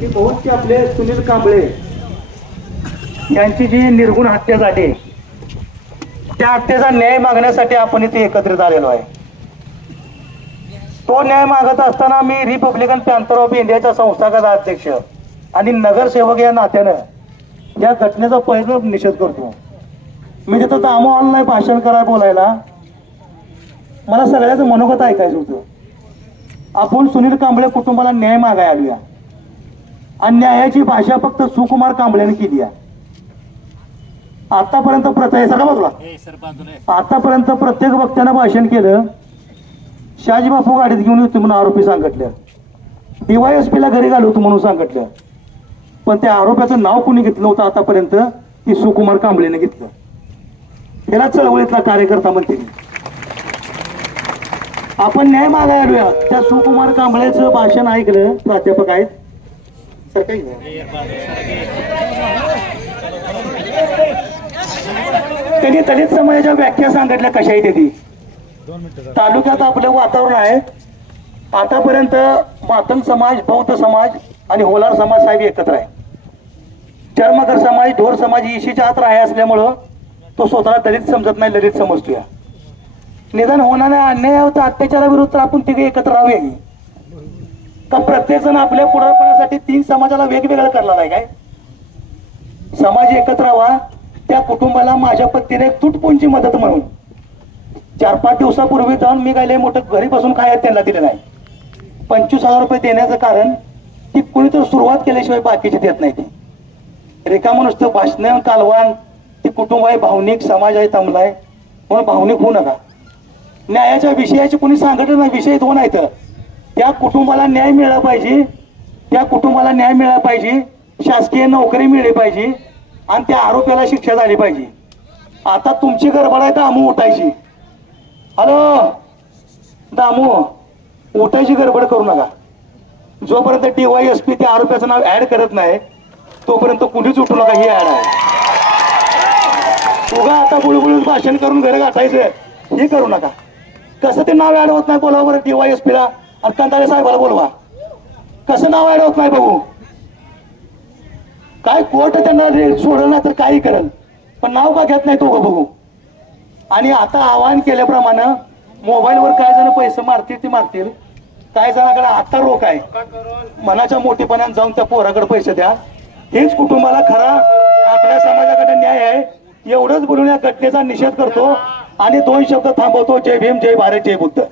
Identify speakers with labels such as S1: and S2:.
S1: की बहुतचे आपले सुनील कांबळे यांची जी निर्गुण हत्या झाली त्या हत्येचा न्याय मागण्यासाठी आपण इथे एकत्रित आलेलो आहे. तो न्याय मागत असताना मी रिपब्लिकन पॅन्थर ऑफ इंडियाचा संस्थागत अध्यक्ष आणि नगरसेवक या नात्यानं या घटनेचा पहिला निषेध करतो. मी तिथं दामो ऑनलाईन भाषण करायला बोलायला मला सगळ्याचं मनोगत ऐकायचं होतं. आपण सुनील कांबळे कुटुंबाला न्याय मागाय आलूया. आणि न्यायाची भाषा फक्त सुकुमार कांबळेने केली आहे. आतापर्यंत सगळं बाजूला. आतापर्यंत प्रत्येक वक्त्यानं भाषण केलं. शहाजी बापू गाडीत घेऊन येतो म्हणून आरोपी सांगितलं. DYSP ला घरी घालवतो म्हणून सांगितलं. पण त्या आरोपाचं नाव कोणी घेतलं होतं आतापर्यंत ती सुकुमार कांबळेने घेतलं. याला चळवळीतला कार्यकर्ता म्हणते आपण न्याय मागाय आलोया. त्या सुकुमार कांबळेचं भाषण ऐकलं प्राध्यापक आहेत. सर त्यांनी दलित समाजाच्या व्याख्या सांगितल्या कशा आहे ती तालुक्यात आपलं वातावरण आहे. आतापर्यंत मातंग समाज बौद्ध समाज आणि होलार समाज साहेब एकत्र आहे. चर्मकर समाज ढोर समाज इशीच्या आत राहे असल्यामुळं तो स्वतःला दलित समजत नाही ललित समजतोया. निदान होणाऱ्या अन्याय होता अत्याचाराविरुद्ध आपण तिघे एकत्र राहूया. का प्रत्येक जण आपल्या पुढारपणासाठी तीन समाजाला वेगवेगळं करणार आहे काय? समाज एकत्र व्हा त्या कुटुंबाला माझ्या पत्नीने तुटपुंची मदत म्हणून. चार पाच दिवसापूर्वी जाऊन मी गायले मोठं घरी बसून काय त्यांना दिलं नाही. पंचवीस हजार रुपये देण्याचं कारण की कुणीतरी सुरुवात केल्याशिवाय बाकीचे देत नाही ते. रिकामं नुसतं भाषण कालवान ती कुटुंब आहे भावनिक समाज आहे तमलाय म्हणून भावनिक होऊ नका. न्यायाच्या विषयाची कोणी सांगितलं नाही विषय दोन आहेत. त्या कुटुंबाला न्याय मिळाला पाहिजे. त्या कुटुंबाला न्याय मिळाला पाहिजे. शासकीय नोकरी मिळली पाहिजे. आणि त्या आरोपीला शिक्षा झाली पाहिजे. आता तुमची गडबड आहे दामू उठायची. हॅलो? दामू उठायची गडबड करू नका. जोपर्यंत डीवाय एस पी त्या आरोपीचं नाव ऍड करत नाही तोपर्यंत कुणीच उठू नका ही ऍड आहे. उगा आता बुळबुळून भाषण करून घर गाठायचं. हे करू नका. कसं ते नाव ऍड होत नाही बोलावा बरं एस ला? आणि साहेबाला बोलवा. कसं नाव अडवत नाही बघू? काय कोर्ट त्यांना सोडलं ना तर काही करेल. पण नाव का घेत नाही तो बघू? आणि आता आवाहन केल्याप्रमाणे मोबाईलवर काय जण पैसे मारतील ते मारतील. काय जणाकडे आता रोख आहे. मनाच्या मोठेपणाने जाऊन त्या पोराकडे पैसे द्या. हेच कुटुंबाला खरा आपल्या समाजाकडे न्याय आहे. एवढंच बोलून या घटनेचा निषेध करतो. आणि दोन शब्द थांबवतो. जय भीम जय भारत जय बुद्ध.